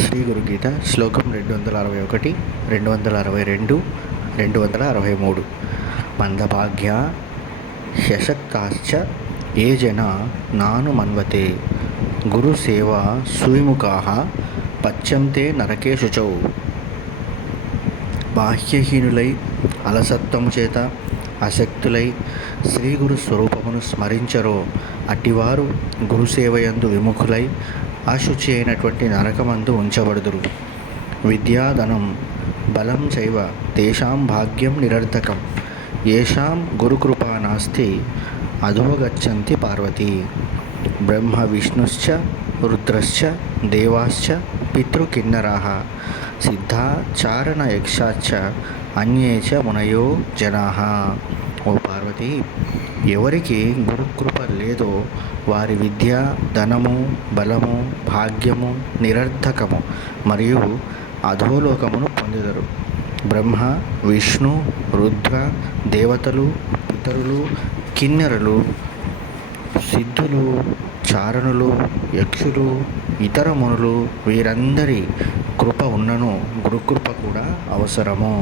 శ్రీ గురుగీత శ్లోకం 261, 262, 263. మందభాగ్యా హ్యశక్తాశ్చ ఏ జనా నానుమన్వతే గురుసేవా సువిముఖాః పచ్యంతే నరకే శుచౌ. బాహ్యహీనులై అలసత్వము చేత అశక్తులై శ్రీ గురు స్వరూపమును స్మరించరో అట్టివారు గురుసేవయందు విముఖులై అశుచి అయినటువంటి నరకమందు ఉంచబడుదురు. విద్యాధనం బలం చైవ తేషాం భాగ్యం నిరర్ధకం ఏషాం గురుకృపా నాస్తి అధోగచ్చంతి పార్వతీ. బ్రహ్మ విష్ణుశ్చ రుద్రశ్చ దేవాశ్చ పితృకిన్నరాః సిద్ధా చారణ యక్షాశ్చ అన్యే చ మునయో జనాః. ఓ పార్వతి, ఎవరికి గురుకృప లేదో వారి విద్య, ధనము, బలము, భాగ్యము నిరర్ధకము మరియు అధోలోకమును పొందెదరు. బ్రహ్మ, విష్ణు, రుద్ర, దేవతలు, పితరులు, కిన్నెరలు, సిద్ధులు, చారణులు, యక్షులు, ఇతర మునులు వీరందరి కృప ఉన్నను గురుకృప కూడా అవసరము.